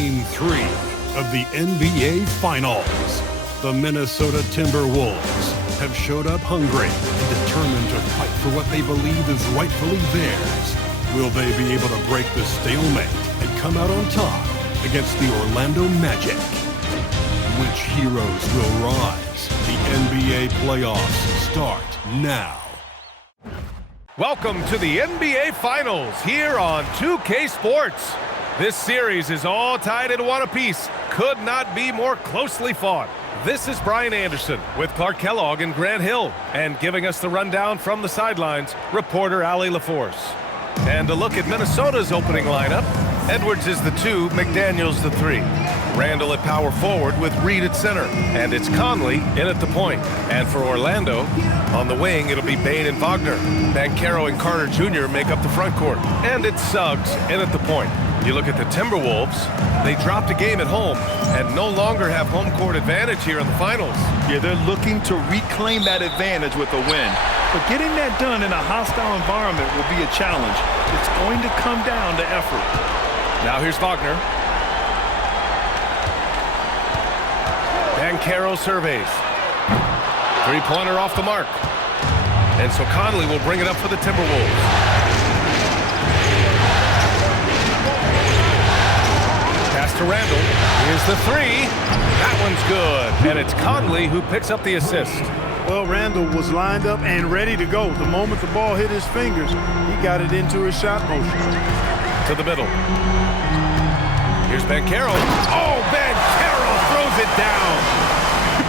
Game 3 of the NBA Finals. The Minnesota Timberwolves have showed up hungry and determined to fight for what they believe is rightfully theirs. Will they be able to break the stalemate and come out on top against the Orlando Magic? Which heroes will rise? The NBA playoffs start now. Welcome to the NBA Finals here on 2K Sports. This series is all tied in one apiece. Could not be more closely fought. This is Brian Anderson with Clark Kellogg and Grant Hill. And giving us the rundown from the sidelines, reporter Allie LaForce. And a look at Minnesota's opening lineup. Edwards is the 2, McDaniels the 3. Randall at power forward with Reed at center. And it's Conley in at the point. And for Orlando, on the wing, it'll be Bane and Wagner. Banchero and Carter Jr. make up the front court. And it's Suggs in at the point. You look at the Timberwolves, they dropped a game at home and no longer have home court advantage here in the finals. Yeah, they're looking to reclaim that advantage with a win. But getting that done in a hostile environment will be a challenge. It's going to come down to effort. Now here's Wagner. Banchero surveys. Three-pointer off the mark. And so Conley will bring it up for the Timberwolves. Pass to Randall. Here's the 3. That one's good. And it's Conley who picks up the assist. Well, Randall was lined up and ready to go. The moment the ball hit his fingers, he got it into his shot motion. To the middle. Here's Banchero. Oh, Banchero throws it down.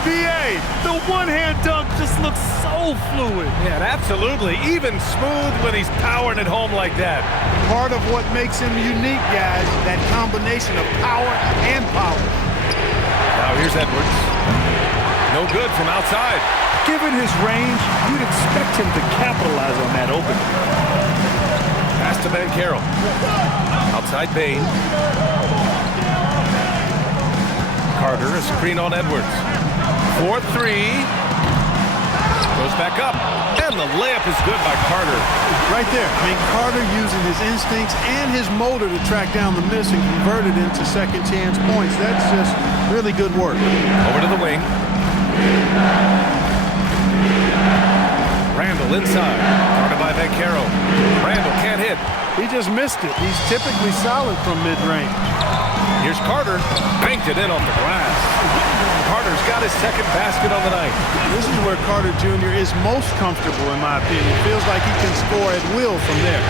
B.A., the one-hand dunk just looks so fluid. Yeah, absolutely. Even smooth when he's powering it home like that. Part of what makes him unique, guys, that combination of power and power. Now here's Edwards. No good from outside. Given his range, you'd expect him to capitalize on that opening. Pass to Banchero. Outside Bane. Carter, a screen on Edwards. 4-3. Goes back up. And the layup is good by Carter. Right there. I mean, Carter using his instincts and his motor to track down the miss and convert it into second chance points. That's just really good work. Over to the wing. Randall inside. Guarded by Banchero. Randall can't hit. He just missed it. He's typically solid from mid-range. Here's Carter. Banked it in off the glass. Carter's got his second basket on the night. This is where Carter Jr. is most comfortable, in my opinion. Feels like he can score at will from there.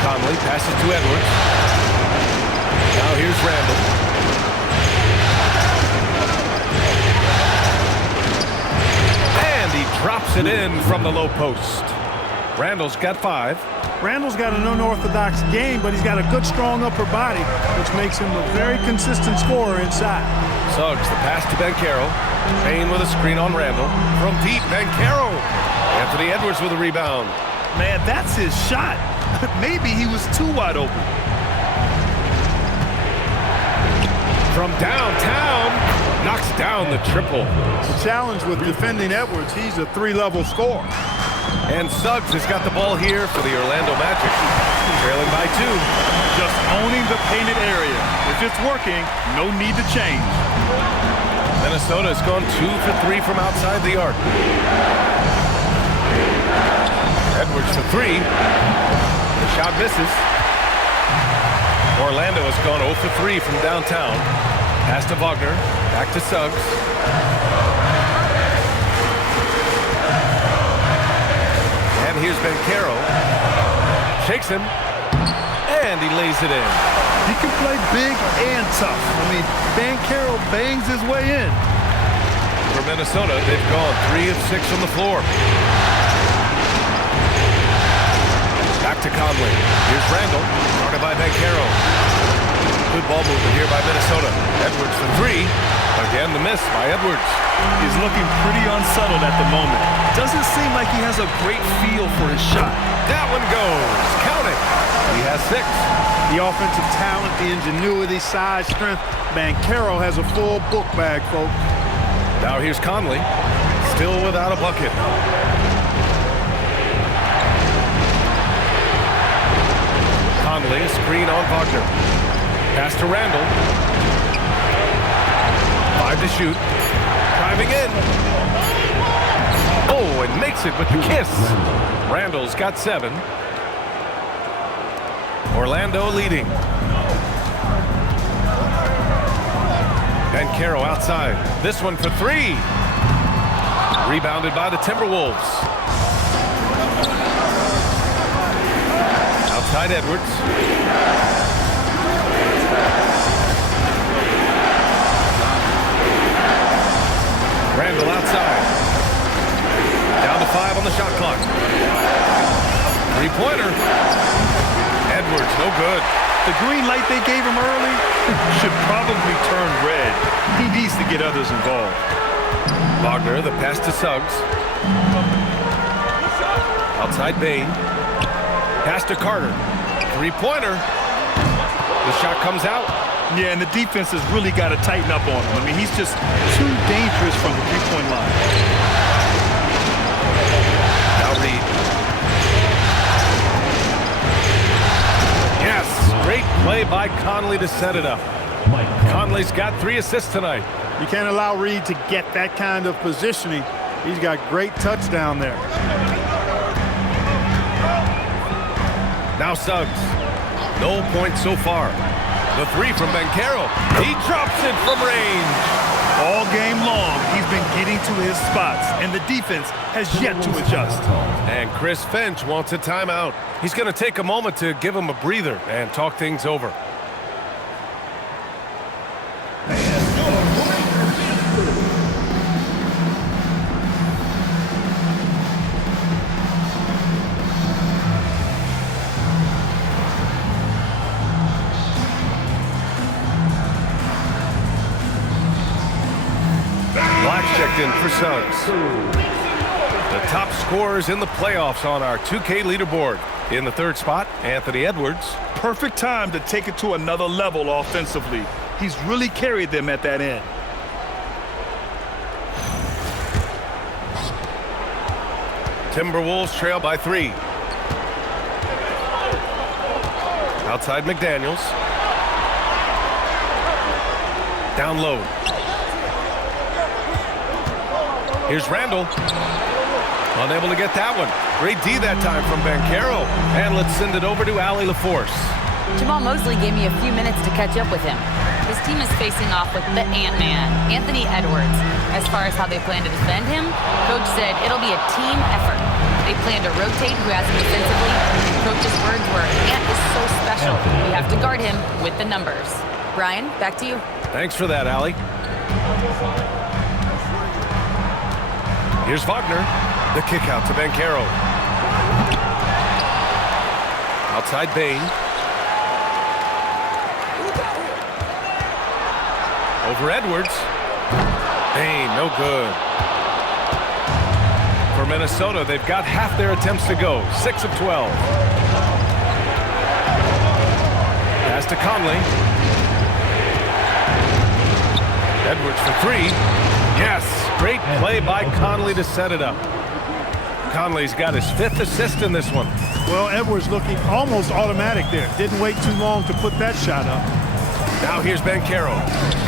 Conley passes to Edwards. Now here's Randall. And he drops it in from the low post. Randall's got 5. Randall's got an unorthodox game, but he's got a good, strong upper body, which makes him a very consistent scorer inside. Suggs, the pass to Banchero. Bane with a screen on Randall. From deep, Banchero. Anthony Edwards with a rebound. Man, that's his shot. Maybe he was too wide open. From downtown, knocks down the triple. The challenge with defending Edwards, he's a 3-level scorer. And Suggs has got the ball here for the Orlando Magic. Trailing by 2. Just owning the painted area. If it's working, no need to change. Minnesota has gone 2 for 3 from outside the arc. Edwards for 3. The shot misses. Orlando has gone 0 for 3 from downtown. Pass to Wagner. Back to Suggs. And here's Banchero. Shakes him. And he lays it in. He can play big and tough. I mean, Banchero bangs his way in. For Minnesota, they've gone 3 of 6 from the floor. Back to Conley. Here's Randall. Guarded by Banchero. Good ball movement here by Minnesota. Edwards for 3. Again, the miss by Edwards. He's looking pretty unsettled at the moment. Doesn't seem like he has a great feel for his shot. That one goes. Count it. He has 6. The offensive talent, the ingenuity, size, strength. Banchero has a full book bag, folks. Now here's Conley. Still without a bucket. Conley, screen on Wagner. Pass to Randall. 5 to shoot. Driving in. Oh, and makes it with the kiss. Randall's got 7. Orlando leading. Banchero outside. This one for 3. Rebounded by the Timberwolves. Outside Edwards. Randall outside. Down to 5 on the shot clock. 3-pointer. Edwards, no good. The green light they gave him early should probably turn red. He needs to get others involved. Wagner, the pass to Suggs. Outside Bain. Pass to Carter. 3-pointer. The shot comes out. Yeah, and the defense has really got to tighten up on him. I mean, he's just too dangerous from the three-point line. Now Reed. Yes, great play by Conley to set it up. Conley's got 3 assists tonight. You can't allow Reed to get that kind of positioning. He's got great touch down there. Now Suggs. No points so far. The 3 from Banchero. He drops it from range. All game long, he's been getting to his spots, and the defense has yet to adjust. And Chris Finch wants a timeout. He's going to take a moment to give him a breather and talk things over. Checked in for Suggs. The top scorers in the playoffs on our 2K leaderboard. In the 3rd spot, Anthony Edwards. Perfect time to take it to another level offensively. He's really carried them at that end. Timberwolves trail by 3. Outside McDaniels. Down low. Here's Randall. Unable to get that one. Great D that time from Banchero. And let's send it over to Allie LaForce. Jamal Mosley gave me a few minutes to catch up with him. His team is facing off with the Ant-Man, Anthony Edwards. As far as how they plan to defend him, Coach said it'll be a team effort. They plan to rotate who has him defensively. Coach's words were, Ant is so special. We have to guard him with the numbers. Brian, back to you. Thanks for that, Allie. Here's Wagner. The kick out to Banchero. Outside Bain. Over Edwards. Bain, no good. For Minnesota, they've got half their attempts to go. 6 of 12. Pass to Conley. Edwards for 3. Yes, great play by Conley to set it up. Conley's got his 5th assist in this one. Well, Edwards looking almost automatic there. Didn't wait too long to put that shot up. Now here's Banchero.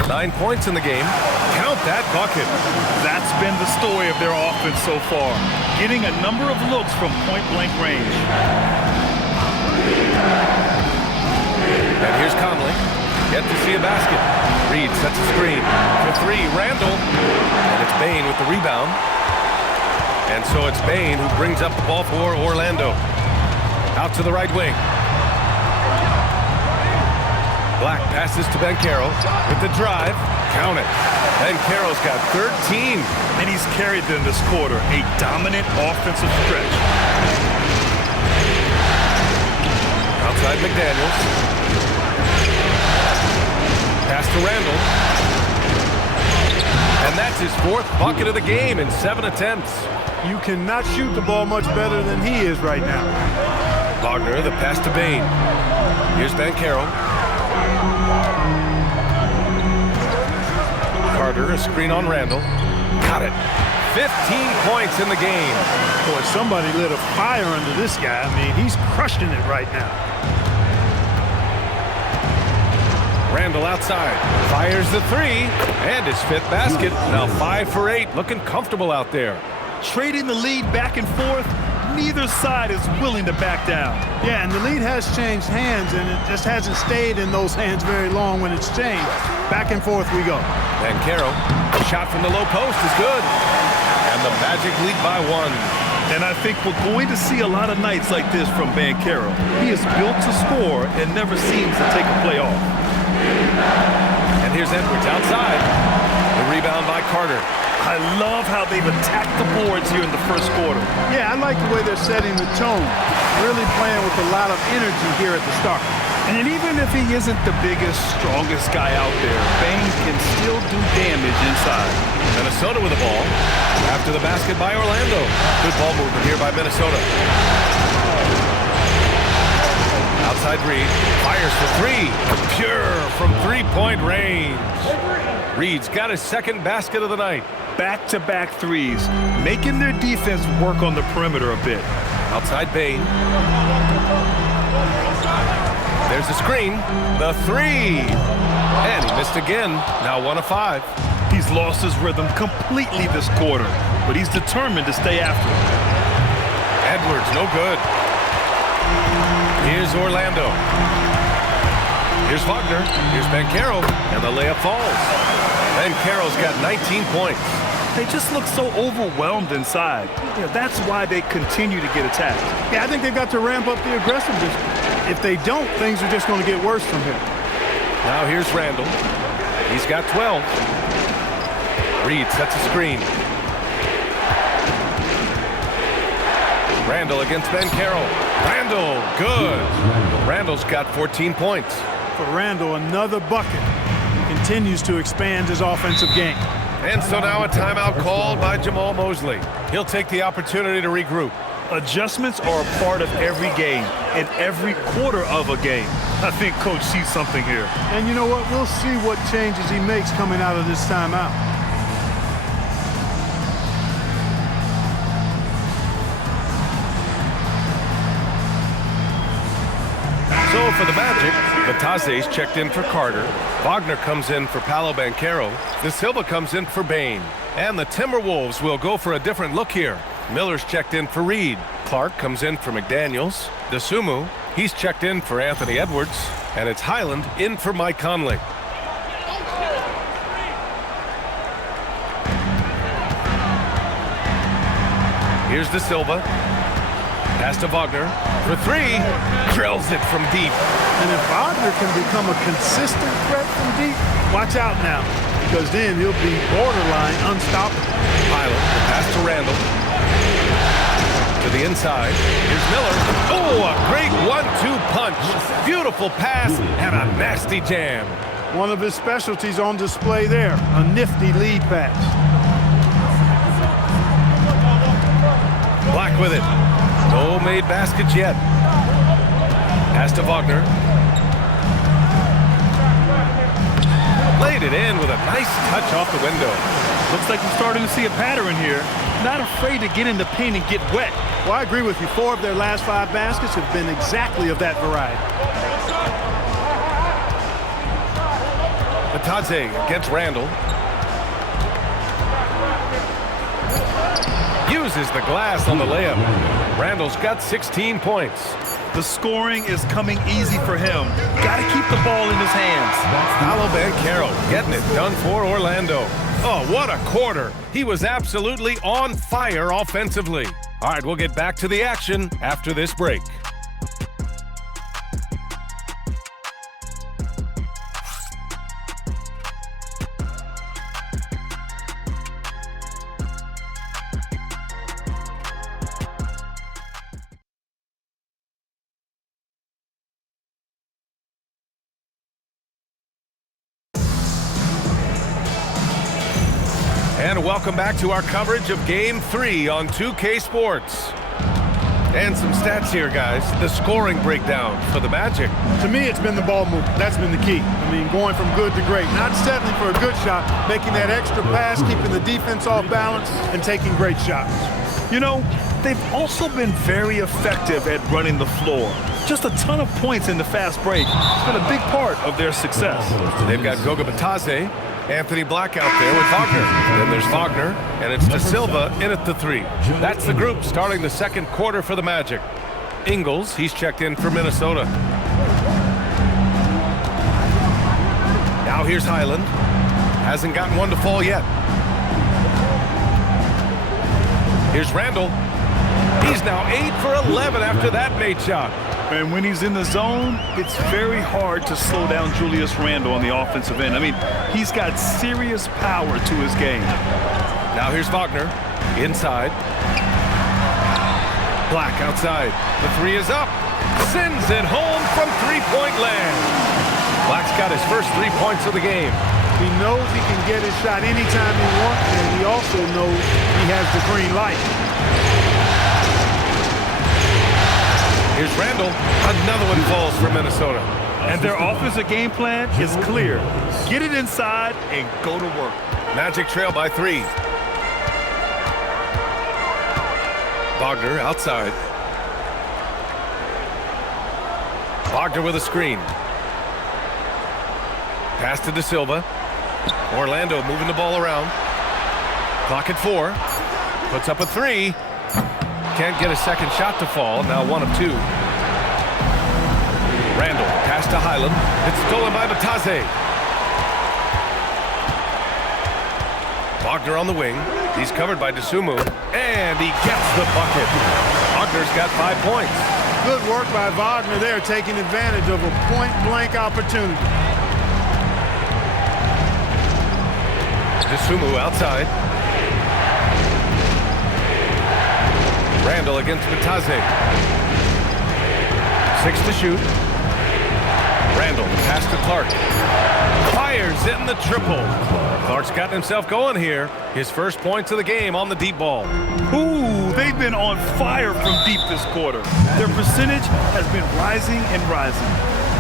9 points in the game. Count that bucket. That's been the story of their offense so far. Getting a number of looks from point-blank range. And here's Conley. Yet to see a basket. Reed sets a screen. For 3, Randall. And it's Bain with the rebound. And so it's Bain who brings up the ball for Orlando. Out to the right wing. Black passes to Banchero with the drive. Count it. Banchero's got 13. And he's carried them this quarter. A dominant offensive stretch. Outside McDaniels. Pass to Randall. And that's his 4th bucket of the game in 7 attempts. You cannot shoot the ball much better than he is right now. Wagner, the pass to Bain. Here's Banchero. Carter, a screen on Randall. Got it. 15 points in the game. Boy, somebody lit a fire under this guy. I mean, he's crushing it right now. Randall outside. Fires the three. And his fifth basket. Now 5 for 8. Looking comfortable out there. Trading the lead back and forth. Neither side is willing to back down. Yeah, and the lead has changed hands, and it just hasn't stayed in those hands very long when it's changed. Back and forth we go. Banchero. Shot from the low post is good. And the Magic lead by 1. And I think we're going to see a lot of nights like this from Banchero. He is built to score and never seems to take a play off. And here's Edwards outside. The rebound by Carter. I love how they've attacked the boards here in the first quarter. Yeah, I like the way they're setting the tone. Really playing with a lot of energy here at the start. And even if he isn't the biggest, strongest guy out there, Bane can still do damage inside. Minnesota with the ball. After the basket by Orlando. Good ball movement here by Minnesota. Outside Reed. Fires for three. Pure from three-point range. Reed's got his second basket of the night. Back-to-back threes, making their defense work on the perimeter a bit. Outside Bane. There's the screen. The three. And he missed again. Now 1 of 5. He's lost his rhythm completely this quarter, but he's determined to stay after it. Edwards, no good. Here's Orlando. Here's Wagner. Here's Banchero. And the layup falls. Banchero's got 19 points. They just look so overwhelmed inside. Yeah, that's why they continue to get attacked. Yeah, I think they've got to ramp up the aggressiveness. If they don't, things are just going to get worse from here. Now here's Randall. He's got 12. Reed sets a screen. Randall against Banchero. Randall, good. Randall's got 14 points. For Randall, another bucket. He continues to expand his offensive game. And so now a timeout called by Jamal Mosley. He'll take the opportunity to regroup. Adjustments are a part of every game and every quarter of a game. I think Coach sees something here. And you know what? We'll see what changes he makes coming out of this timeout. So for the Magic, Batase's checked in for Carter. Wagner comes in for Paolo Banchero. De Silva comes in for Bane. And the Timberwolves will go for a different look here. Miller's checked in for Reed. Clark comes in for McDaniels. DeSumo, he's checked in for Anthony Edwards. And it's Highland in for Mike Conley. Here's De Silva. Pass to Wagner for three. Drills it from deep. And if Wagner can become a consistent threat from deep, watch out now, because then he'll be borderline unstoppable. Pilot, pass to Randall. To the inside. Here's Miller. Oh, a great 1-2 punch. Beautiful pass and a nasty jam. One of his specialties on display there, a nifty lead pass. Black with it. No made baskets yet. Pass to Wagner. Laid it in with a nice touch off the window. Looks like we're starting to see a pattern here. Not afraid to get in the paint and get wet. Well, I agree with you. 4 of their last 5 baskets have been exactly of that variety. Batadze against Randall. Uses the glass on the layup. Randall's got 16 points. The scoring is coming easy for him. Got to keep the ball in his hands. Paolo Banchero getting it done for Orlando. Oh, what a quarter. He was absolutely on fire offensively. All right, we'll get back to the action after this break. And welcome back to our coverage of Game 3 on 2K Sports. And some stats here, guys. The scoring breakdown for the Magic. To me, it's been the ball movement. That's been the key. I mean, going from good to great. Not settling for a good shot, making that extra pass, keeping the defense off balance, and taking great shots. You know, they've also been very effective at running the floor. Just a ton of points in the fast break. It's been a big part of their success. They've got Goga Batadze, Anthony Black out there with Wagner. Then there's Wagner, and it's De Silva in at the 3. That's the group starting the second quarter for the Magic. Ingles, he's checked in for Minnesota. Now here's Highland. Hasn't gotten one to fall yet. Here's Randall. He's now 8 for 11 after that made shot. And when he's in the zone, it's very hard to slow down Julius Randle on the offensive end. I mean, he's got serious power to his game. Now here's Wagner. Inside. Black outside. The 3 is up. Sends it home from three-point land. Black's got his first 3 points of the game. He knows he can get his shot anytime he wants, and he also knows he has the green light. Here's Randall. Another one falls for Minnesota. And their offensive game plan is clear. Get it inside and go to work. Magic trail by 3. Wagner outside. Wagner with a screen. Pass to De Silva. Orlando moving the ball around. Clock at 4. Puts up a 3. Can't get a second shot to fall. Now 1 of 2. Randall, pass to Highland. It's stolen by Batadze. Wagner on the wing. He's covered by DeSumo. And he gets the bucket. Wagner's got 5 points. Good work by Wagner there, taking advantage of a point-blank opportunity. DeSumo outside. Randall against Batadze. 6 to shoot. Randall, pass to Clark. Fires in the triple. Clark's gotten himself going here. His first points of the game on the deep ball. Ooh, they've been on fire from deep this quarter. Their percentage has been rising and rising.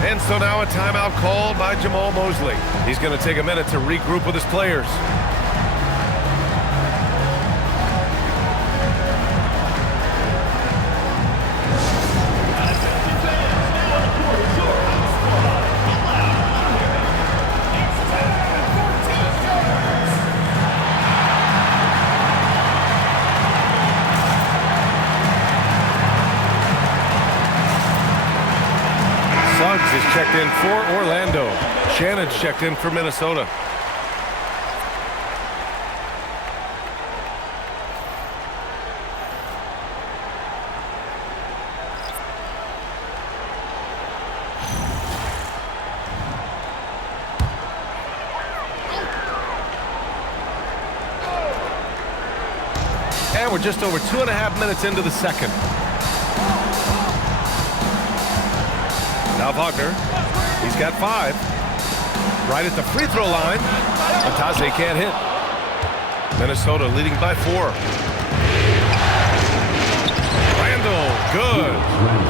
And so now a timeout called by Jamal Mosley. He's going to take a minute to regroup with his players. Suggs is checked in for Orlando. Shannon's checked in for Minnesota. And we're just over 2.5 minutes into the second. Now Wagner, he's got 5. Right at the free throw line. Batadze can't hit. Minnesota leading by 4. Randall, good.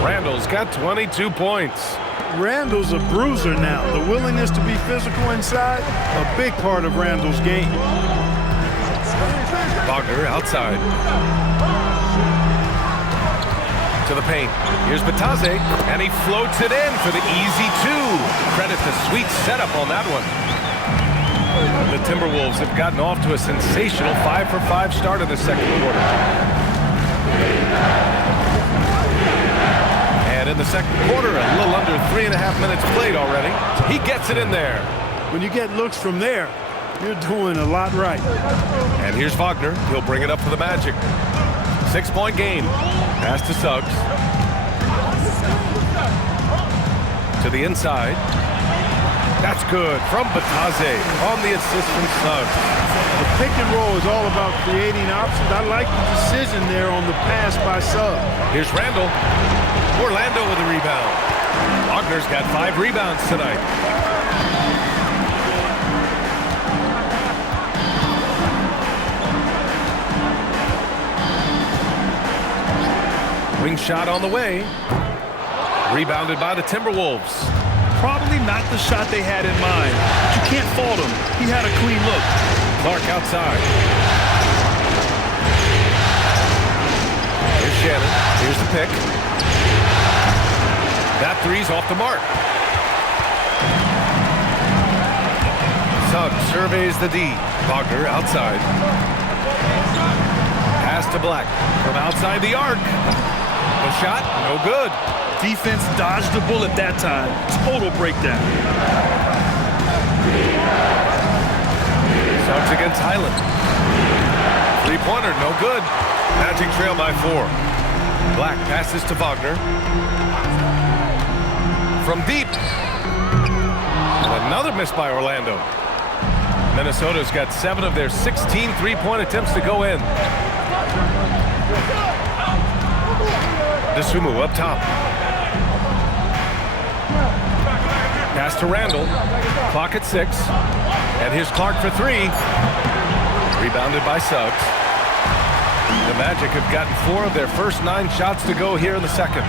Randall's got 22 points. Randall's a bruiser now. The willingness to be physical inside, a big part of Randall's game. Wagner outside. To the paint. Here's Batadze, and he floats it in for the easy 2. Credit the sweet setup on that one. The Timberwolves have gotten off to a sensational 5 for 5 start in the second quarter. And in the second quarter, a little under 3.5 minutes played already. He gets it in there. When you get looks from there, you're doing a lot right. And here's Wagner. He'll bring it up for the Magic. 6-point game. Pass to Suggs. To the inside. That's good from Batadze on the assist from Suggs. The pick and roll is all about creating options. I like the decision there on the pass by Suggs. Here's Randall. Orlando with a rebound. Wagner's got 5 rebounds tonight. Wing shot on the way. Rebounded by the Timberwolves. Probably not the shot they had in mind. But you can't fault him. He had a clean look. Clark outside. Here's Shannon. Here's the pick. That three's off the mark. Suggs surveys the D. Wagner outside. Pass to Black from outside the arc. The shot, no good. Defense dodged the bullet that time. Total breakdown. Suggs against Highland. Three-pointer, no good. Magic trail by 4. Black passes to Wagner. From deep. And another miss by Orlando. Minnesota's got 7 of their 16 three-point attempts to go in. Dosunmu up top. Pass to Randall. Clock at 6. And here's Clark for 3. Rebounded by Suggs. The Magic have gotten 4 of their first 9 shots to go here in the second.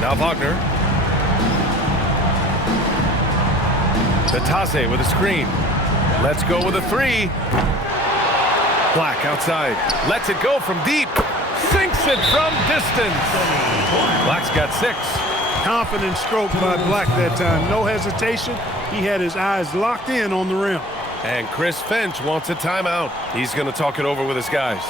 Now Wagner. Batase with a screen. Let's go with a 3. Black outside. Lets it go from deep. Sinks it from distance. Black's got 6. Confident stroke by Black that time. No hesitation. He had his eyes locked in on the rim. And Chris Finch wants a timeout. He's going to talk it over with his guys.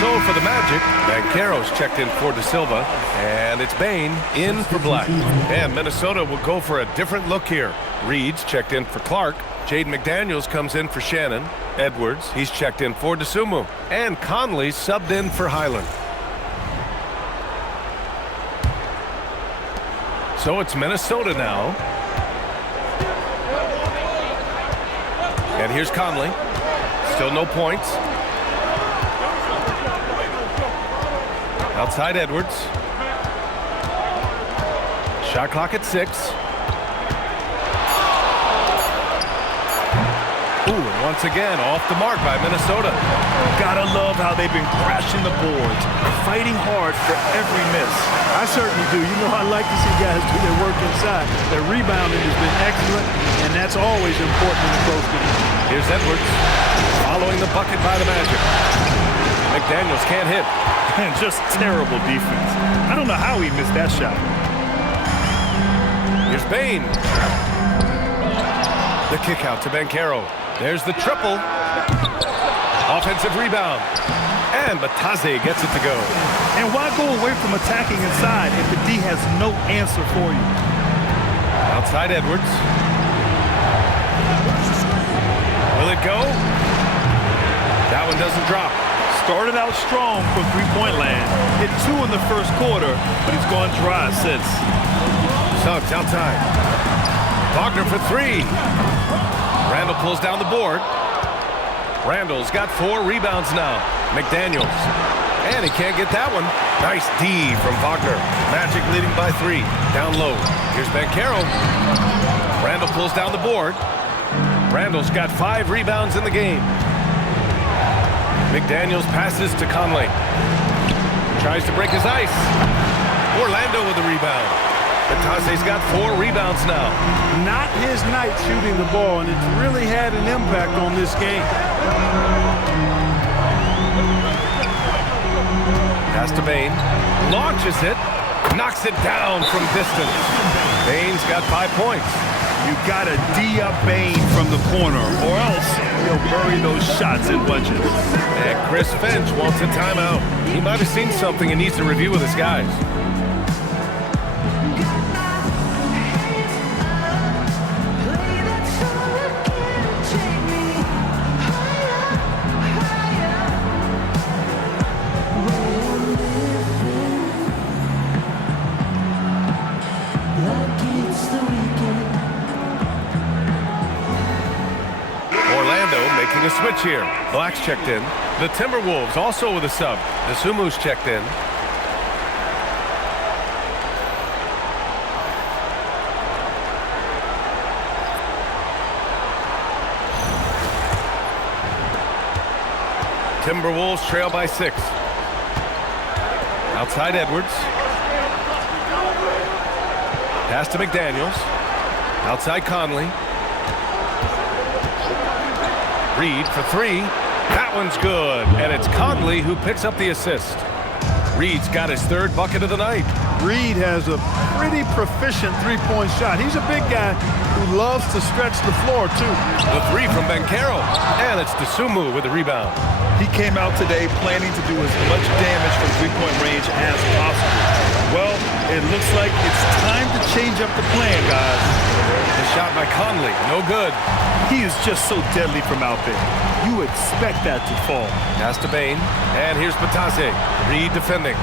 So for the Magic, Banchero's checked in for De Silva, and it's Bane in for Black. And Minnesota will go for a different look here. Reed's checked in for Clark. Jaden McDaniels comes in for Shannon. Edwards, he's checked in for Dosunmu. And Conley subbed in for Highland. So it's Minnesota now. And here's Conley. Still no points. Outside Edwards. Shot clock at 6. Ooh, and once again, off the mark by Minnesota. Gotta love how they've been crashing the boards, fighting hard for every miss. I certainly do. You know, I like to see guys do their work inside. Their rebounding has been excellent, and that's always important in a close game. Here's Edwards, following the bucket by the Magic. McDaniels can't hit. And just terrible defense. I don't know how he missed that shot. Here's Bane. The kick out to Banchero. There's the triple. Offensive rebound. And Batase gets it to go. And why go away from attacking inside if the D has no answer for you? Outside Edwards. Will it go? That one doesn't drop. Started out strong from three-point land. Hit 2 in the first quarter, but he's gone dry since. Suggs outside. Wagner for 3. Randall pulls down the board. Randall's got 4 rebounds now. McDaniels. And he can't get that one. Nice D from Wagner. Magic leading by 3. Down low. Here's Banchero. Randall pulls down the board. Randall's got 5 rebounds in the game. McDaniels passes to Conley. Tries to break his ice. Orlando with the rebound. Batase's got 4 rebounds now. Not his night shooting the ball, and it's really had an impact on this game. Pass to Bane. Launches it. Knocks it down from distance. Bane's got 5 points. You gotta D up Bane from the corner, or else he'll bury those shots in bunches. And Chris Finch wants a timeout. He might have seen something and needs to review with his guys. a switch here. Black's checked in. The Timberwolves also with a sub. Desumu's checked in. Timberwolves trail by 6. Outside Edwards. Pass to McDaniels. Outside Conley. Reed for 3. That one's good. And it's Conley who picks up the assist. Reed's got his 3rd bucket of the night. Reed has a pretty proficient three-point shot. He's a big guy who loves to stretch the floor, too. The 3 from Banchero. And it's Desumu with the rebound. He came out today planning to do as much damage from three-point range as possible. Well, it looks like it's time to change up the plan, guys. The shot by Conley, no good. He is just so deadly from out there. You expect that to fall. Pass to Bain, and here's Batase. Reed defending.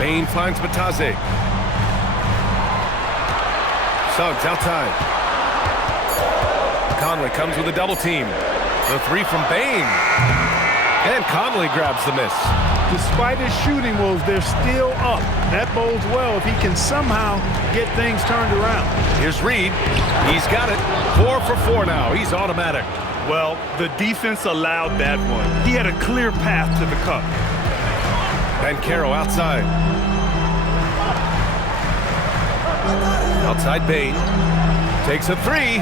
Bain finds Batase. Suggs outside. Conley comes with a double team. The 3 from Bain. And Conley grabs the miss. Despite his shooting woes, they're still up. That bodes well if he can somehow get things turned around. Here's Reed. He's got it. 4 for 4 now. He's automatic. Well, the defense allowed that one. He had a clear path to the cup. Banchero outside. Outside Bain. Takes a 3.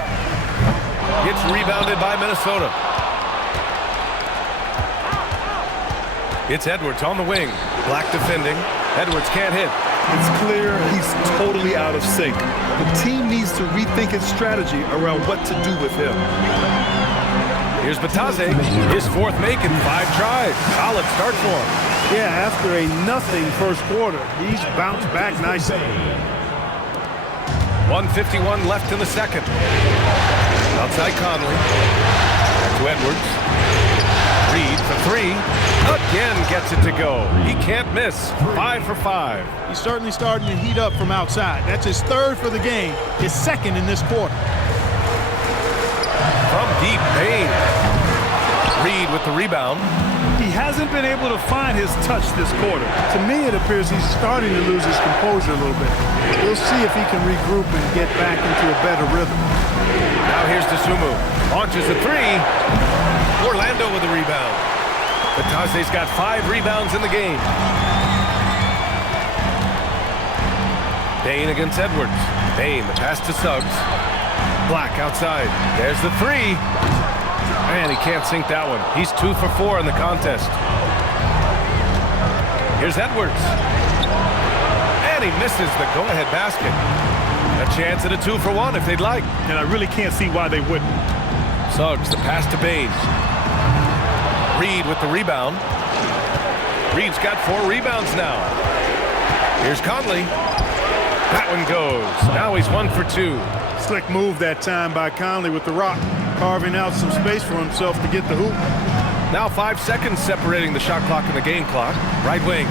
Gets rebounded by Minnesota. It's Edwards on the wing. Black defending. Edwards can't hit. It's clear he's totally out of sync. The team needs to rethink its strategy around what to do with him. Here's Batase. His 4th make in 5 tries. Solid start for him. Yeah, after a nothing first quarter, he's bounced back nicely. 1:51 left in the second. Outside Conley. Back to Edwards. Reed for 3. Again gets it to go. He can't miss. 5 for 5. He's certainly starting to heat up from outside. That's his 3rd for the game, his 2nd in this quarter. From deep, Bain. Reed with the rebound. He hasn't been able to find his touch this quarter. To me, it appears he's starting to lose his composure a little bit. We'll see if he can regroup and get back into a better rhythm. Now here's Desumu. Launches a 3. Orlando with the rebound. Batase's got 5 rebounds in the game. Bain against Edwards. Bain, the pass to Suggs. Black outside. There's the 3. And he can't sink that one. He's 2 for 4 in the contest. Here's Edwards. And he misses the go-ahead basket. A chance at a 2 for 1 if they'd like. And I really can't see why they wouldn't. Suggs, the pass to Bain. Reed with the rebound. Reed's got 4 rebounds now. Here's Conley. That one goes. Now he's 1 for 2. Slick move that time by Conley with the rock, carving out some space for himself to get the hoop. Now 5 seconds separating the shot clock and the game clock. Right wing.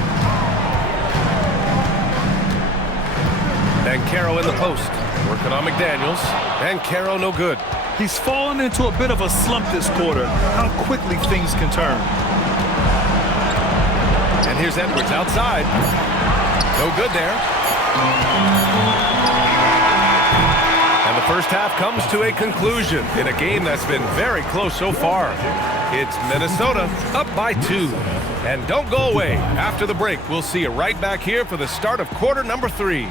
Banchero in the post. Working on McDaniels. Banchero no good. He's fallen into a bit of a slump this quarter. How quickly things can turn. And here's Edwards outside. No good there. And the first half comes to a conclusion in a game that's been very close so far. It's Minnesota up by 2. And don't go away. After the break, we'll see you right back here for the start of quarter number 3.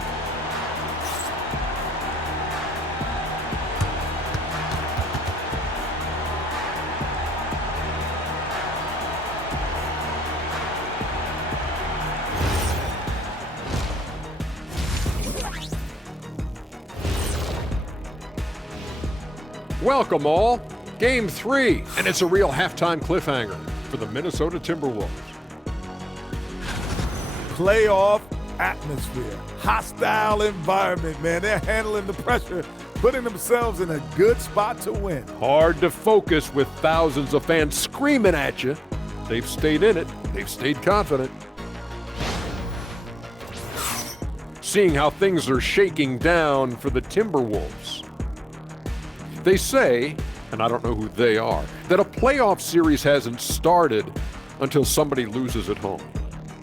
Welcome all. Game 3, and it's a real halftime cliffhanger for the Minnesota Timberwolves. Playoff atmosphere, hostile environment, man. They're handling the pressure, putting themselves in a good spot to win. Hard to focus with thousands of fans screaming at you. They've stayed in it. They've stayed confident. Seeing how things are shaking down for the Timberwolves. They say and I don't know who they are, that a playoff series hasn't started until somebody loses at home.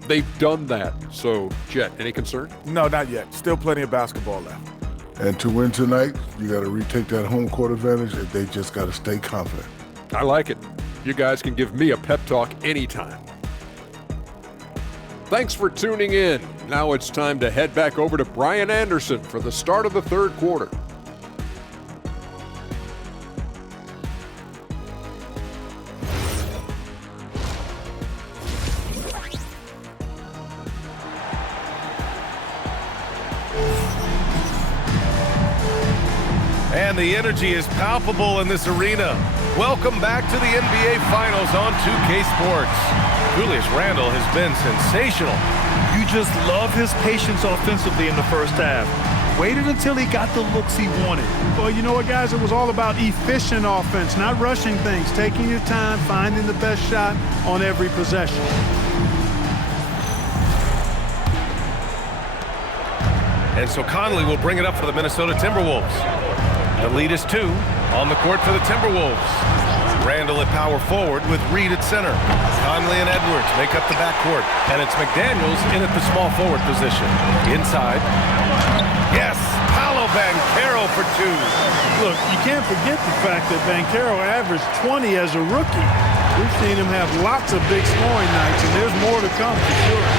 They've done that. So, Jet, any concern? No, not yet. Still plenty of basketball left. And to win tonight, you got to retake that home court advantage, and they just got to stay confident. I like it. You guys can give me a pep talk anytime. Thanks for tuning in. Now it's time to head back over to Brian Anderson for the start of the third quarter. And the energy is palpable in this arena. Welcome back to the NBA Finals on 2K Sports. Julius Randle has been sensational. You just love his patience offensively in the first half. Waited until he got the looks he wanted. Well, you know what, guys? It was all about efficient offense, not rushing things, taking your time, finding the best shot on every possession. And so Conley will bring it up for the Minnesota Timberwolves. The lead is 2 on the court for the Timberwolves. Randle at power forward with Reed at center. Conley and Edwards make up the backcourt. And it's McDaniels in at the small forward position. Inside. Yes, Paolo Banchero for 2. Look, you can't forget the fact that Banchero averaged 20 as a rookie. We've seen him have lots of big scoring nights, and there's more to come for sure.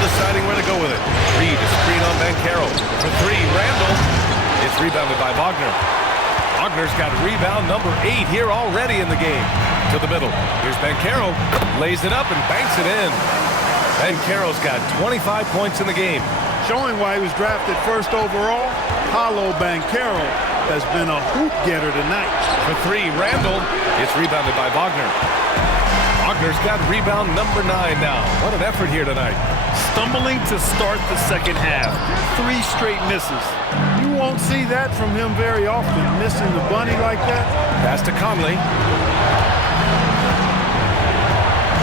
Deciding where to go with it. Reed is screen on Banchero. For 3, Randle. It's rebounded by Wagner. Wagner's got rebound number 8 here already in the game. To the middle. Here's Banchero. Lays it up and banks it in. Banchero's got 25 points in the game. Showing why he was drafted first overall, Paolo Banchero has been a hoop getter tonight. For 3, Randle. It's rebounded by Wagner. Wagner's got rebound number 9 now. What an effort here tonight. Stumbling to start the second half. 3 straight misses. You won't see that from him very often, missing the bunny like that. Pass to Conley.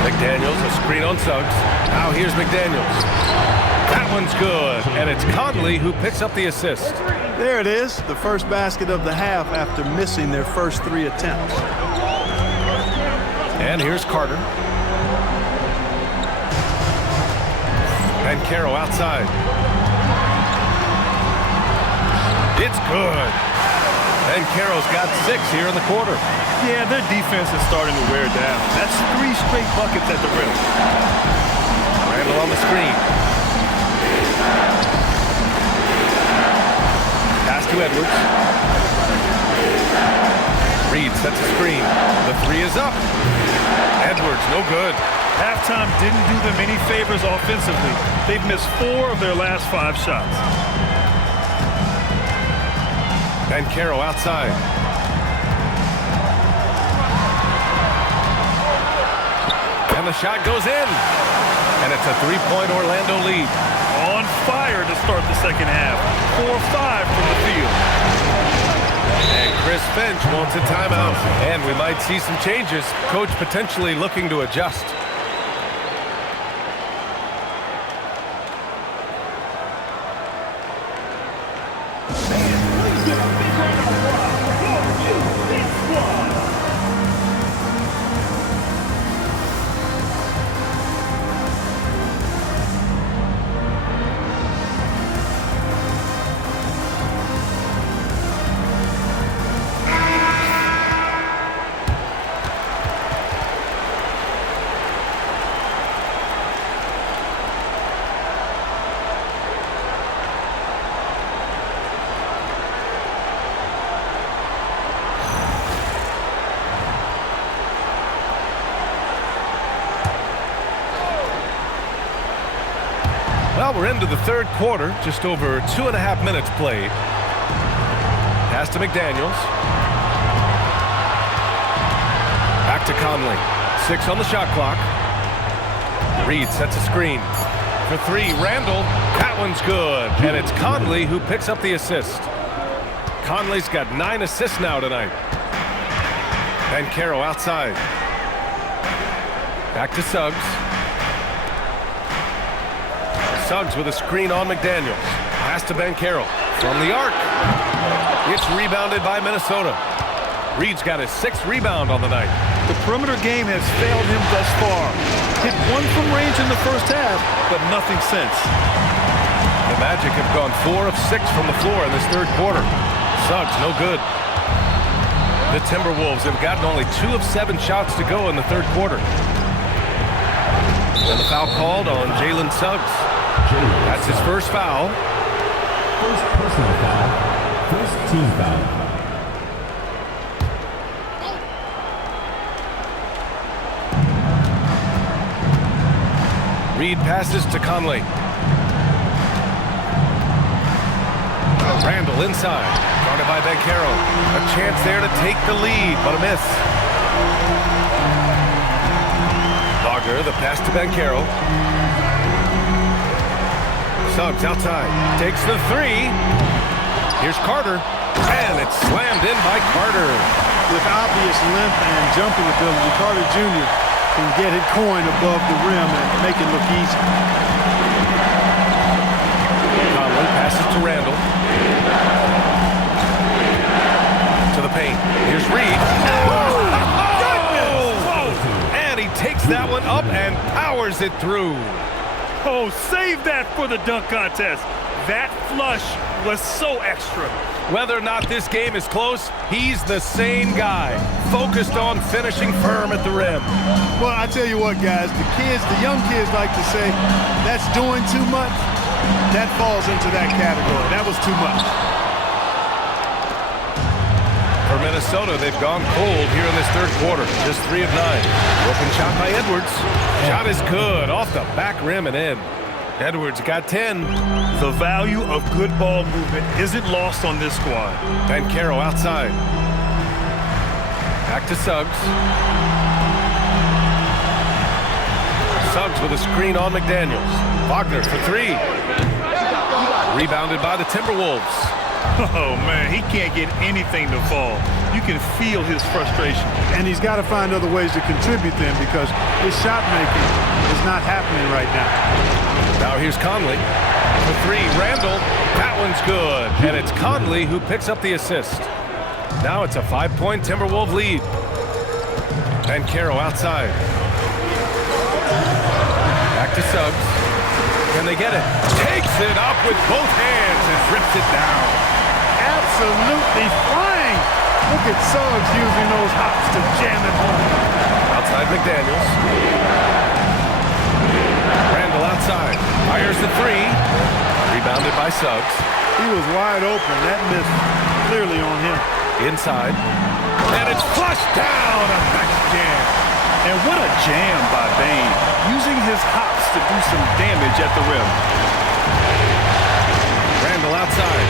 McDaniels, a screen on Suggs. Now here's McDaniels. That one's good, and it's Conley who picks up the assist. There it is, the first basket of the half after missing their first 3 attempts. And here's Carter. Banchero outside. It's good. Banchero's got 6 here in the quarter. Yeah, their defense is starting to wear down. That's 3 straight buckets at the rim. Randle on the screen. Pass to Edwards. Reed sets a screen. The 3 is up. Edwards, no good. Halftime didn't do them any favors offensively. They've missed 4 of their last 5 shots. Banchero outside. And the shot goes in. And it's a 3-point Orlando lead. On fire to start the second half. 4-5 from the field. And Chris Finch wants a timeout. And we might see some changes. Coach potentially looking to adjust. Well, we're into the third quarter, just over 2.5 minutes played. Pass to McDaniels. Back to Conley. 6 on the shot clock. Reed sets a screen. For 3, Randle. That one's good. And it's Conley who picks up the assist. Conley's got 9 assists now tonight. Banchero outside. Back to Suggs. Suggs with a screen on McDaniels. Pass to Banchero. From the arc. It's rebounded by Minnesota. Reed's got his 6th rebound on the night. The perimeter game has failed him thus far. Hit 1 from range in the first half, but nothing since. The Magic have gone 4 of 6 from the floor in this third quarter. Suggs, no good. The Timberwolves have gotten only 2 of 7 shots to go in the third quarter. And the foul called on Jalen Suggs. That's his first foul. First personal foul. First team foul. Reed passes to Conley. Randall inside. Guarded by Banchero. A chance there to take the lead, but a miss. Wagner, the pass to Banchero. Suggs outside. Takes the 3. Here's Carter. And it's slammed in by Carter. With obvious length and jumping ability, Carter Jr. can get it going above the rim and make it look easy. Conley passes to Randall. To the paint. Here's Reed. Oh, and he takes that one up and powers it through. Oh, save that for the dunk contest. That flush was so extra. Whether or not this game is close, he's the same guy, focused on finishing firm at the rim. Well, I tell you what, guys, the young kids like to say, that's doing too much. That falls into that category. That was too much. For Minnesota, they've gone cold here in this third quarter. Just 3 of 9. Open shot by Edwards. Shot is good, off the back rim and in. Edwards got 10. The value of good ball movement isn't lost on this squad. Banchero outside. Back to Suggs. Suggs with a screen on McDaniels. Wagner for 3. Rebounded by the Timberwolves. Oh, man, he can't get anything to fall. You can feel his frustration. And he's got to find other ways to contribute then because his shot making is not happening right now. Now here's Conley. For 3, Randall. That one's good. And it's Conley who picks up the assist. Now it's a 5-point Timberwolves lead. Banchero outside. Back to Suggs. Can they get it? Takes it up with both hands and rips it down. Absolutely flying. Look at Suggs using those hops to jam it home. Outside McDaniels. Randall outside. Fires the 3. Rebounded by Suggs. He was wide open. That miss clearly on him. Inside. And it's flushed down. A nice jam. And what a jam by Bane, using his hops to do some damage at the rim. Randall outside.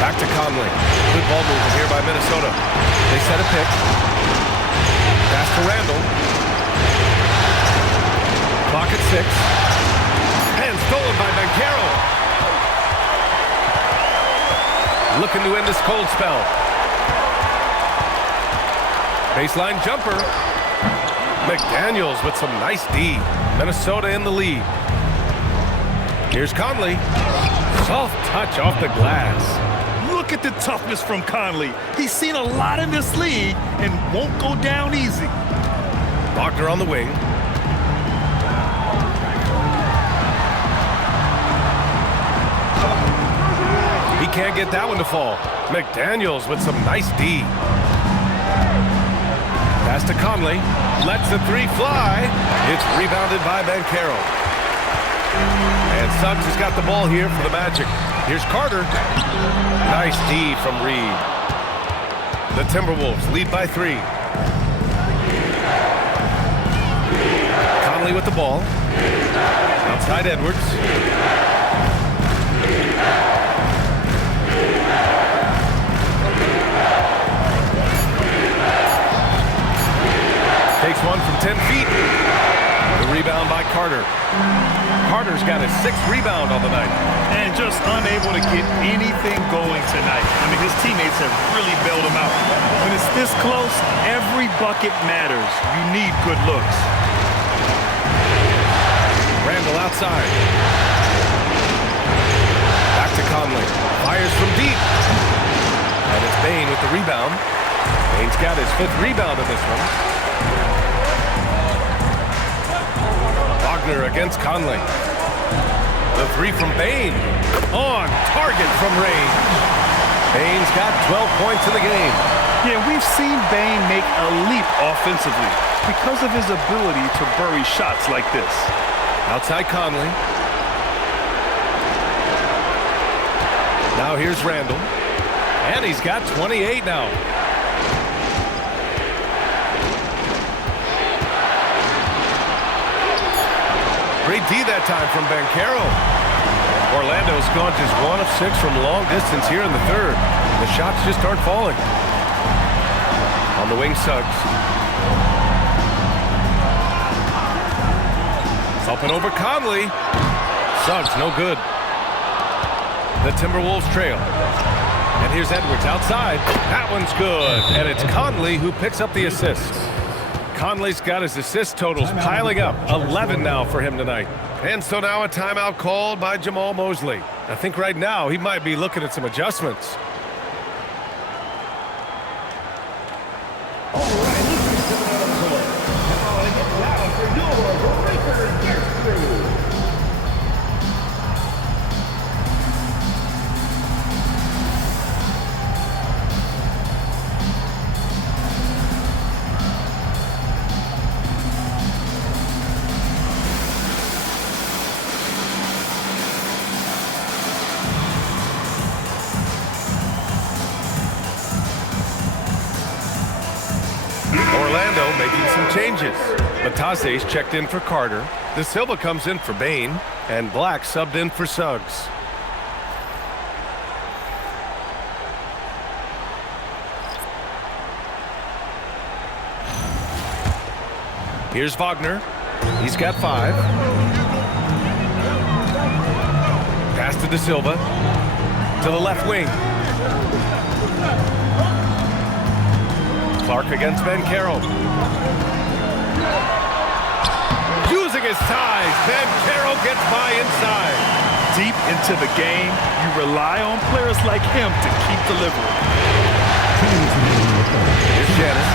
Back to Conley. Good ball movement here by Minnesota. They set a pick. Pass to Randall. Clock at 6. And stolen by Banchero. Looking to end this cold spell. Baseline jumper. McDaniels with some nice D. Minnesota in the lead. Here's Conley. Soft touch off the glass. Look at the toughness from Conley. He's seen a lot in this league and won't go down easy. Wagner on the wing. He can't get that one to fall. McDaniels with some nice D. Pass to Conley. Lets the 3 fly. It's rebounded by Banchero. And Suggs has got the ball here for the Magic. Here's Carter. Nice D from Reed. The Timberwolves lead by 3. Conley with the ball. Outside Edwards. Takes one from 10 feet. The rebound by Carter. Carter's got his 6th rebound on the night. And just unable to get anything going tonight. I mean, his teammates have really bailed him out. When it's this close, every bucket matters. You need good looks. Randall outside. Conley. Fires from deep. And it's Bane with the rebound. Bane's got his 5th rebound in this one. Wagner against Conley. The 3 from Bane. On target from range. Bane's got 12 points in the game. Yeah, we've seen Bane make a leap offensively because of his ability to bury shots like this. Outside Conley. Now here's Randall. And he's got 28 now. Great D that time from Banchero. Orlando's gone just 1 of 6 from long distance here in the 3rd. The shots just aren't falling. On the wing, Suggs. Up and over Conley. Suggs, no good. The Timberwolves trail. And here's Edwards outside. That one's good. And it's Conley who picks up the assist. Conley's got his assist totals piling up. 11 now for him tonight. And so now a timeout called by Jamal Mosley. I think right now he might be looking at some adjustments. Orlando making some changes. Batase's checked in for Carter. De Silva comes in for Bane. And Black subbed in for Suggs. Here's Wagner. He's got 5. Pass to De Silva. To the left wing. Clark against Banchero. Using his size, Banchero gets by inside. Deep into the game, you rely on players like him to keep delivering. Here's Shannon.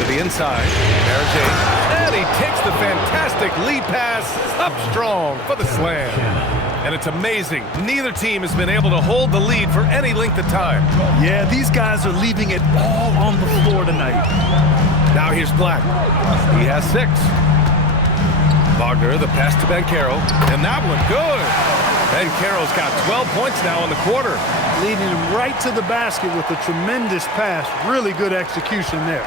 To the inside, Mary Jane. And he takes the fantastic lead pass up strong for the slam. And it's amazing. Neither team has been able to hold the lead for any length of time. Yeah, these guys are leaving it all on the floor tonight. Now here's Black. He has 6. Wagner, the pass to Banchero. And that one, good. Banchero's got 12 points now in the quarter. Leading him right to the basket with a tremendous pass. Really good execution there.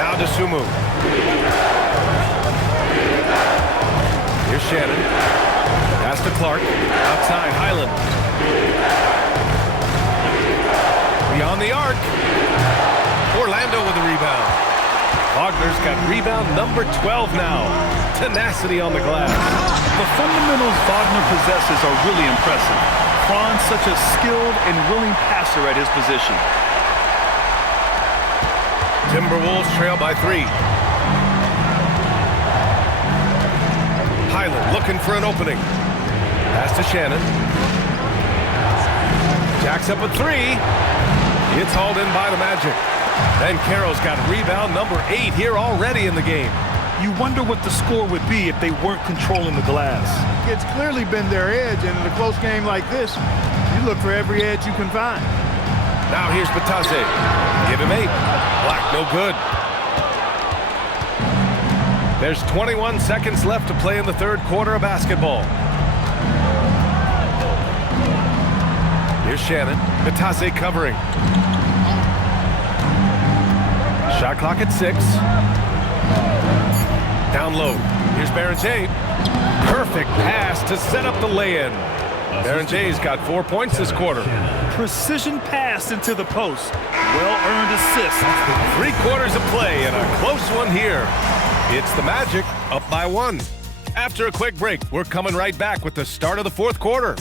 Now to Sumu. Here's Shannon. Pass to Clark. Outside, Highland. Beyond the arc. Orlando with the rebound. Wagner's got rebound number 12 now. Tenacity on the glass. The fundamentals Wagner possesses are really impressive. Fran's such a skilled and willing passer at his position. Timberwolves trail by 3. Highland looking for an opening. Pass to Shannon. Jacks up a 3. It's hauled in by the Magic. Banchero's got rebound number 8 here already in the game. You wonder what the score would be if they weren't controlling the glass. It's clearly been their edge, and in a close game like this, you look for every edge you can find. Now here's Batase. Give him 8. Black, no good. There's 21 seconds left to play in the 3rd quarter of basketball. Here's Shannon. Batase covering. Shot clock at 6. Down low. Here's Barrett-Jay. Perfect pass to set up the lay-in. Barrett-Jay's got 4 points this quarter. Precision pass into the post. Well-earned assist. 3 quarters of play and a close one here. It's the Magic up by 1. After a quick break, we're coming right back with the start of the 4th quarter.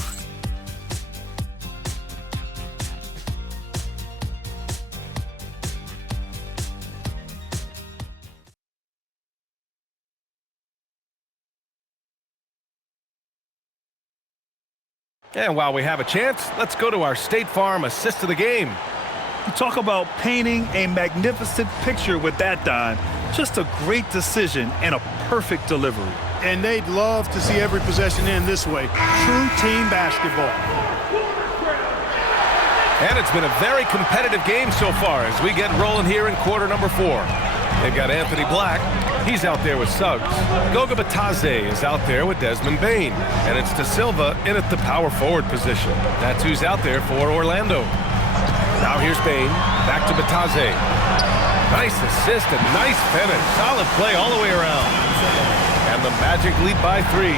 And while we have a chance, let's go to our State Farm assist of the game. You talk about painting a magnificent picture with that dime. Just a great decision and a perfect delivery. And they'd love to see every possession end this way. True team basketball. And it's been a very competitive game so far as we get rolling here in quarter number 4. They've got Anthony Black. He's out there with Suggs. Goga Batadze is out there with Desmond Bane. And it's De Silva in at the power forward position. That's who's out there for Orlando. Now here's Bane. Back to Batadze. Nice assist and nice finish. Solid play all the way around. And the Magic lead by 3.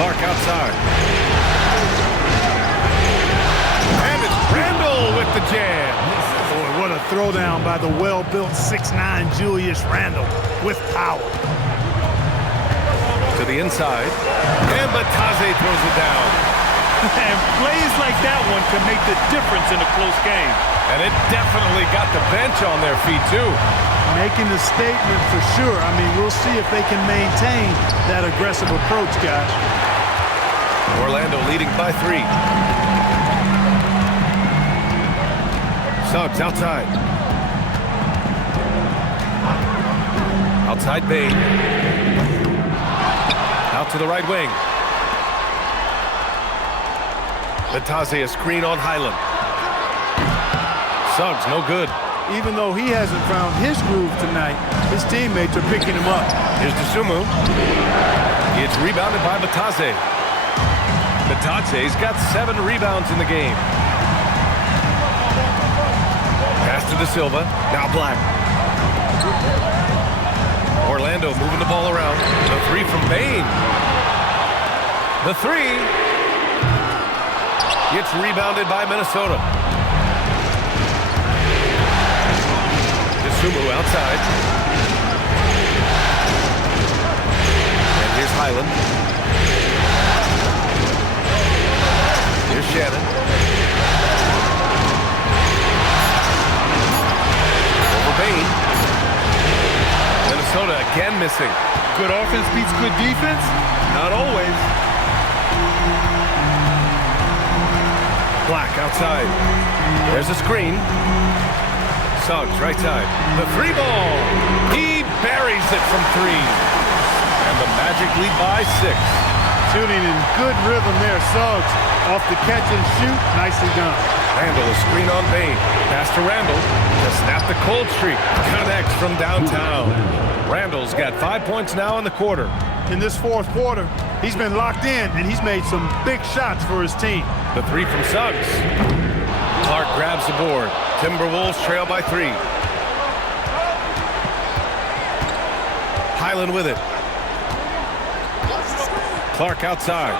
Clark outside. And it's Randle with the jam. Boy, what a throwdown by the well-built 6'9" Julius Randle with power. To the inside. And Batadze throws it down. And plays like that one can make the difference in a close game. And it definitely got the bench on their feet, too. Making the statement for sure. I mean, we'll see if they can maintain that aggressive approach, guys. Orlando leading by 3. Suggs outside. Outside Bane. Out to the right wing. Batadze a screen on Highland. Suggs no good. Even though he hasn't found his groove tonight, his teammates are picking him up. Here's Dosunmu. It's rebounded by Batadze. Batadze's got 7 rebounds in the game. Pass to De Silva. Now Black. Orlando moving the ball around. The 3 from Bane. The 3 gets rebounded by Minnesota. Dosunmu outside. And here's Highland. Here's Shannon. Over Bane. Minnesota again missing. Good offense beats good defense? Not always. Black outside. There's a screen. Suggs right side. The 3 ball. He buries it from 3. And the Magic lead by 6. Shooting in good rhythm there. Suggs off the catch and shoot. Nicely done. Randle a screen on Bane. Pass to Randle to snap the cold streak. Connects from downtown. Randle's got 5 points now in the quarter. In this 4th quarter, he's been locked in, and he's made some big shots for his team. The 3 from Suggs. Clark grabs the board. Timberwolves trail by 3. Highland with it. Clark outside.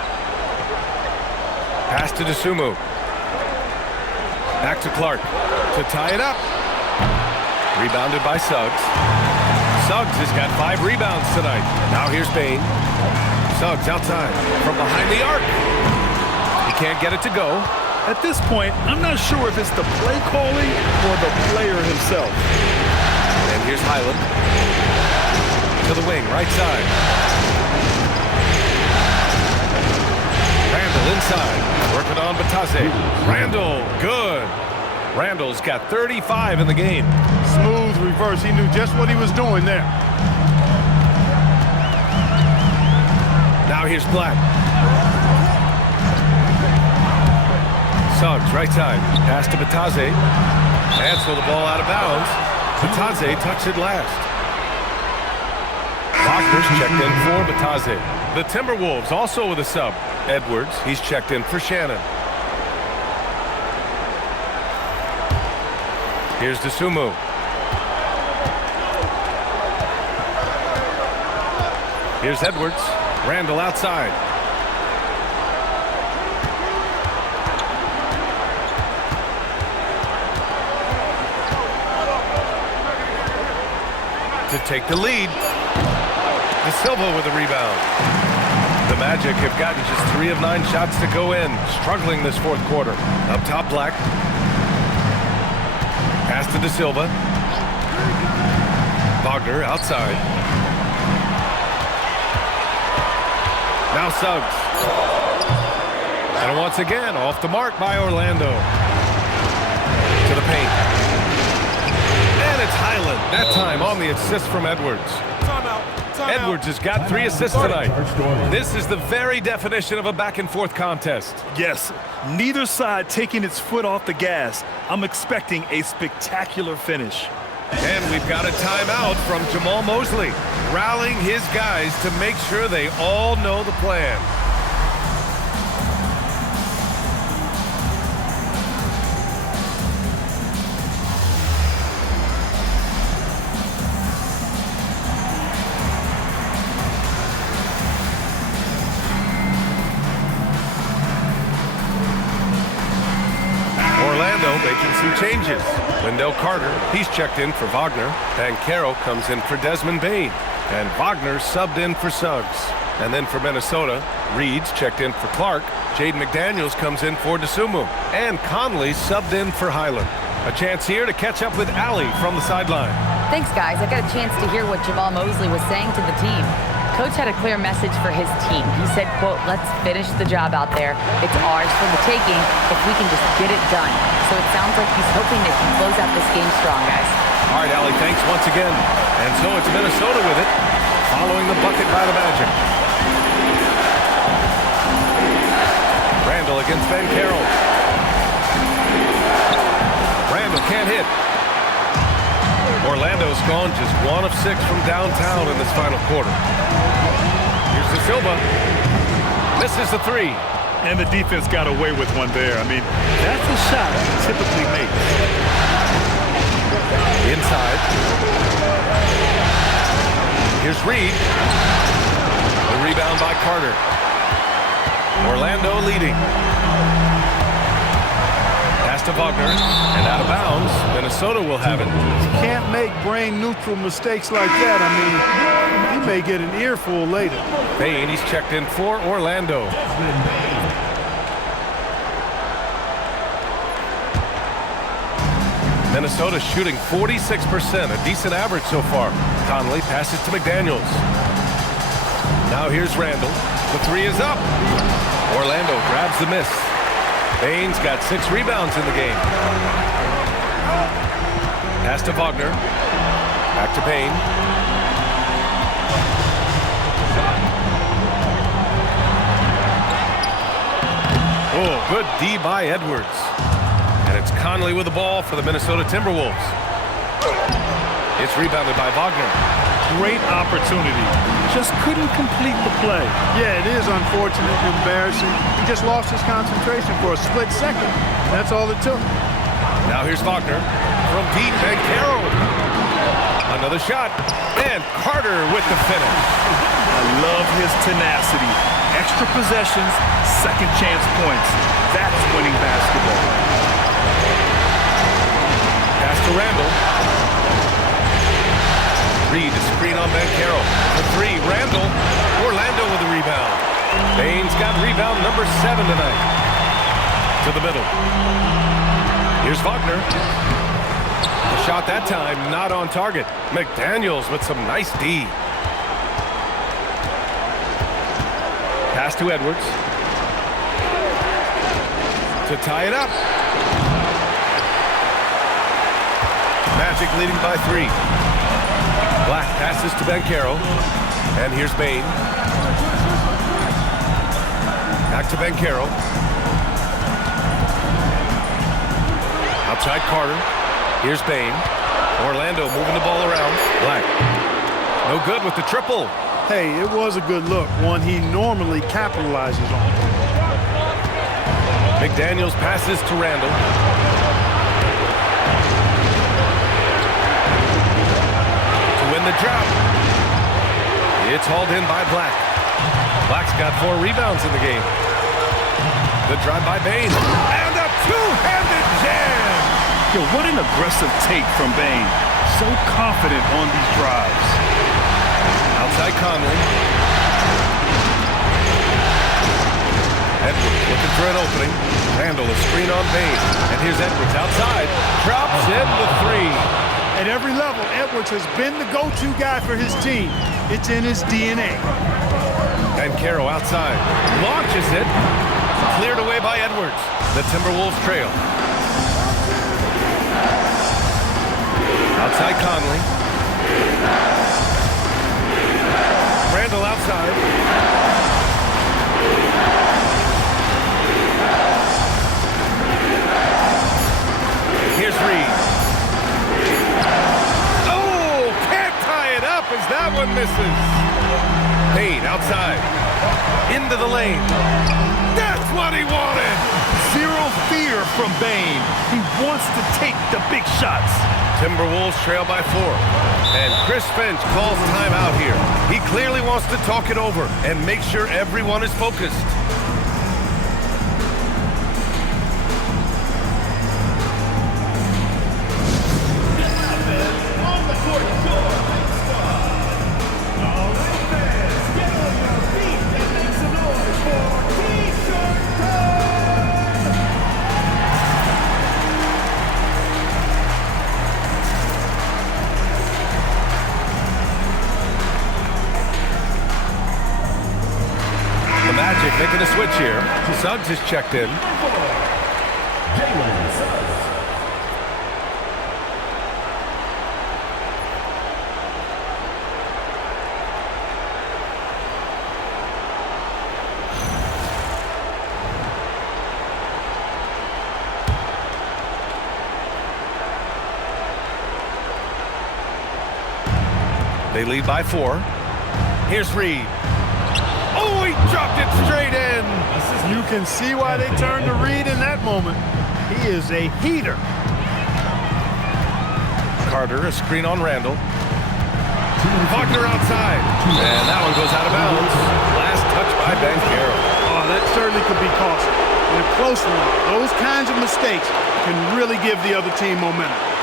Pass to Dosunmu. Back to Clark to tie it up. Rebounded by Suggs. Suggs has got 5 rebounds tonight. Now here's Bane. Suggs outside from behind the arc. He can't get it to go. At this point, I'm not sure if it's the play calling or the player himself. And here's Highland. To the wing, right side. Randle inside. Working on Batadze. Randle, good. Randle's got 35 in the game. Smooth reverse. He knew just what he was doing there. Now here's Black. Suggs, right side. Pass to Batadze. And so the ball out of bounds. Batadze touched it last. Wagner's checked in for Batadze. The Timberwolves also with a sub. Edwards, he's checked in for Shannon. Here's Dosunmu. Here's Edwards. Randle outside. To take the lead. De Silva with a rebound. The Magic have gotten just 3 of 9 shots to go in. Struggling this 4th quarter. Up top, Black. Pass to De Silva. Wagner outside. Now Suggs. And once again, off the mark by Orlando. To the paint. And it's Highland. That time on the assist from Edwards. Edwards has got 3 assists tonight. This is the very definition of a back-and-forth contest. Yes, neither side taking its foot off the gas. I'm expecting a spectacular finish. And we've got a timeout from Jamal Mosley, rallying his guys to make sure they all know the plan. Making some changes. Wendell Carter, he's checked in for Wagner. Banchero comes in for Desmond Bane. And Wagner subbed in for Suggs. And then for Minnesota, Reed's checked in for Clark. Jaden McDaniels comes in for DeSumo. And Conley subbed in for Highland. A chance here to catch up with Allie from the sideline. Thanks, guys. I got a chance to hear what Jamal Mosley was saying to the team. Coach had a clear message for his team. He said, quote, let's finish the job out there. It's ours for the taking if we can just get it done. So it sounds like he's hoping they can close out this game strong, guys. All right, Allie, thanks once again. And so it's Minnesota with it, following the bucket by the Magic. Randall against Banchero. Randall can't hit. Orlando's gone just 1 of 6 from downtown in this final quarter. Here's De Silva. Misses the 3. And the defense got away with one there. I mean, that's a shot he typically makes. Inside. Here's Reed. The rebound by Carter. Orlando leading. Pass to Wagner, and out of bounds. Minnesota will have it. You can't make brain-neutral mistakes like that. I mean, he may get an earful later. Bane, he's checked in for Orlando. Minnesota shooting 46%, a decent average so far. Conley passes to McDaniels. Now here's Randall. The 3 is up. Orlando grabs the miss. Bane's got 6 rebounds in the game. Pass to Wagner. Back to Bane. Oh, good D by Edwards. And it's Conley with the ball for the Minnesota Timberwolves. It's rebounded by Wagner. Great opportunity. Just couldn't complete the play. Yeah, it is unfortunate and embarrassing. He just lost his concentration for a split second. That's all it took. Now here's Wagner from deep. Banchero. Another shot. And Carter with the finish. I love his tenacity. Extra possessions, second chance points. That's winning basketball. Pass to Randall. Reed, the screen on Banchero. The 3, Randall. Orlando with the rebound. Bane's got rebound number 7 tonight. To the middle. Here's Wagner. The shot that time not on target. McDaniels with some nice D. Pass to Edwards. To tie it up. Magic leading by 3. Black passes to Banchero. And here's Bane. Back to Banchero. Outside Carter. Here's Bane. Orlando moving the ball around. Black. No good with the triple. Hey, it was a good look, one he normally capitalizes on. McDaniels passes to Randall. To win the drop. It's hauled in by Black. Black's got 4 rebounds in the game. The drive by Bane. And a two-handed jam! Yo, what an aggressive take from Bane. So confident on these drives. Outside Conley. Edwards looking for an opening. Randall a screen on Bane. And here's Edwards outside. Drops in the 3. At every level, Edwards has been the go-to guy for his team. It's in his DNA. Banchero outside. Launches it. Cleared away by Edwards. The Timberwolves trail. Outside Conley. Randall outside. Here's Reed. Oh, can't tie it up as that one misses. Payne outside. Into the lane. That's what he wanted. Zero fear from Bane. He wants to take the big shots. Timberwolves trail by 4. And Chris Finch calls timeout here. He clearly wants to talk it over and make sure everyone is focused. Making a switch here. Suggs is checked in. They lead by 4. Here's Reed. Oh, he dropped it straight in. You can see why they turned to Reed in that moment. He is a heater. Carter, a screen on Randall. Wagner outside. And that one goes out of bounds. Last touch by Ben Carroll. Oh, that certainly could be costly. In a close one, those kinds of mistakes can really give the other team momentum.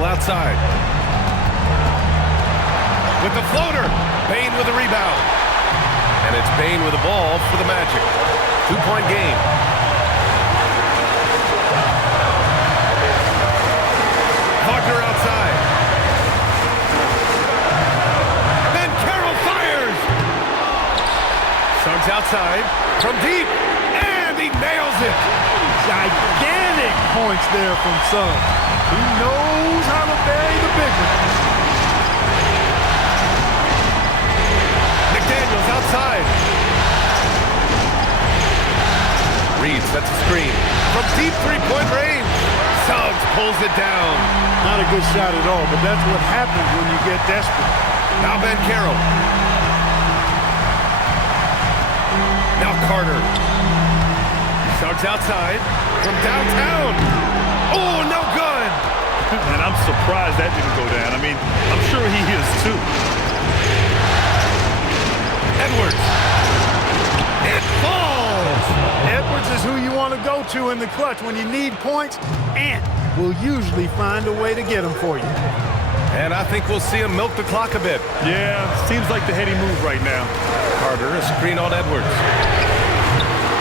Outside. With the floater. Bane with the rebound. And it's Bane with the ball for the Magic. 2-point game. Wagner outside. Ben Carroll fires. Suggs outside. From deep. And he nails it. Gigantic points there from Suggs. He knows how to bury the big one. McDaniels outside. Reed sets a screen. From deep three-point range. Suggs pulls it down. Not a good shot at all, but that's what happens when you get desperate. Now Ben Carroll. Now Carter. Suggs outside. From downtown. Oh, no good. And I'm surprised that didn't go down. I mean, I'm sure he is too. Edwards. It falls. Edwards is who you want to go to in the clutch when you need points, and will usually find a way to get them for you. And I think we'll see him milk the clock a bit. Yeah, seems like the heady move right now. Carter, a screen on Edwards.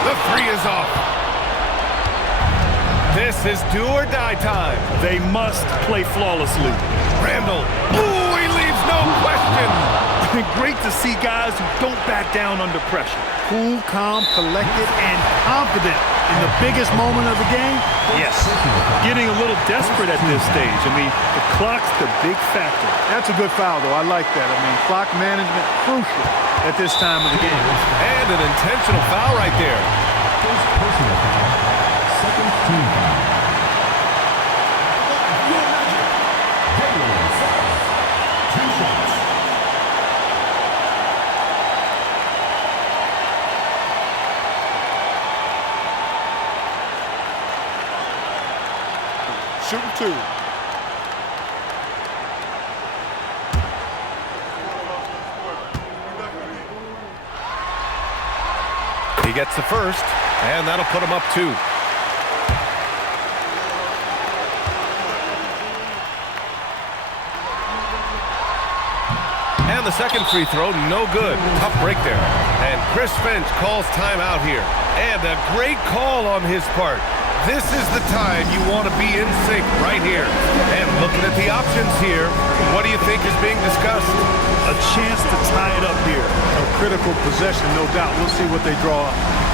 The three is off. This is do or die time. They must play flawlessly. Randall. Ooh, he leaves no question. Great to see guys who don't back down under pressure. Cool, calm, collected, and confident in the biggest moment of the game. Yes. Getting a little desperate at this stage. I mean, the clock's the big factor. That's a good foul, though. I like that. I mean, clock management crucial at this time of the game. And an intentional foul right there. First personal foul. Second team foul. Jalen Suggs. 2 shots. Shooting 2. He gets the first, and that'll put him up 2. And the second free throw, no good. Tough break there. And Chris Finch calls timeout here. And a great call on his part. This is the time you want to be in sync right here. And looking at the options here, what do you think is being discussed? A chance to tie it up here. A critical possession, no doubt. We'll see what they draw up.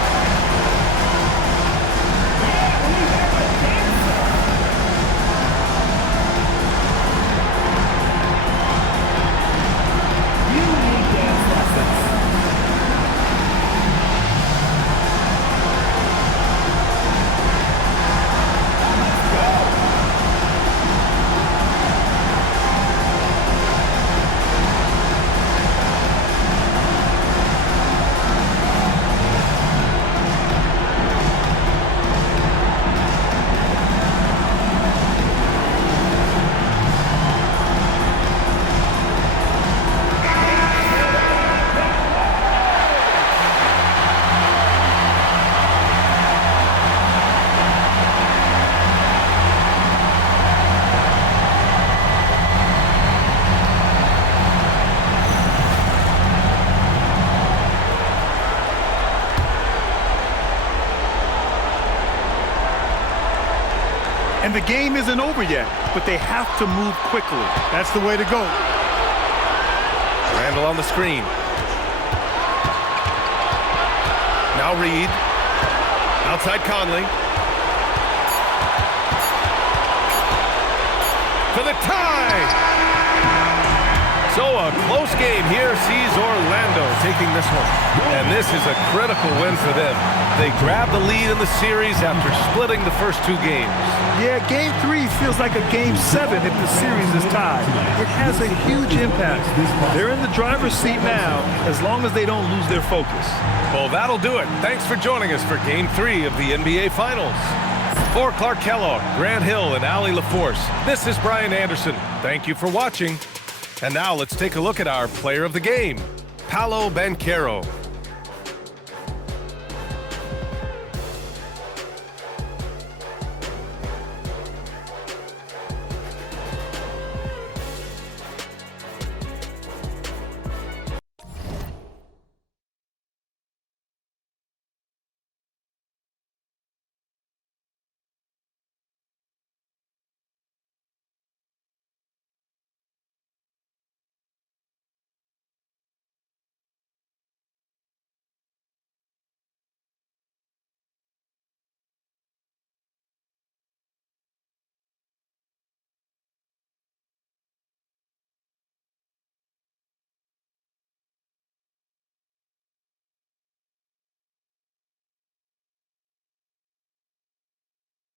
And the game isn't over yet, but they have to move quickly. That's the way to go. Randall on the screen. Now Reed. Outside Conley. For the tie! So a close game here sees Orlando taking this one. And this is a critical win for them. They grab the lead in the series after splitting the first two games. Yeah, Game 3 feels like a Game 7 if the series is tied. It has a huge impact. They're in the driver's seat now as long as they don't lose their focus. Well, that'll do it. Thanks for joining us for Game 3 of the NBA Finals. For Clark Kellogg, Grant Hill, and Allie LaForce, this is Brian Anderson. Thank you for watching. And now let's take a look at our player of the game, Paolo Banchero.